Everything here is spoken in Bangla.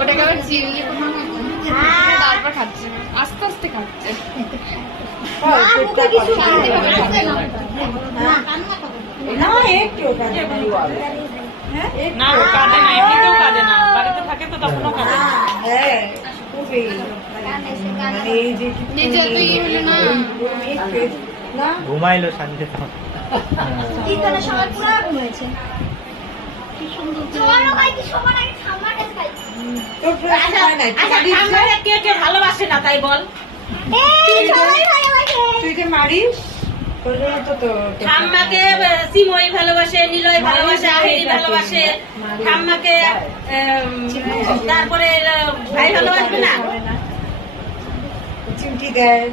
ওটাকে আবার চিবিয়ে তারপর খাচ্ছে, আস্তে আস্তে খাচ্ছে। না ও কাঁদে না, এমনিতেও কাঁদে না, বাড়িতে থাকে তো তখনও কাঁদে না। ঘুমাইলো শান্তি কে কে ভালোবাসে না তাই বল? তুই যে মারিস ঠাম্মাকে সিমই ভালোবাসে, নিলয় ভালোবাসে, আহেরি ভালোবাসে ঠাম্মাকে, তারপরে ভাই ভালোবাসবে না? চিমটি দেয়।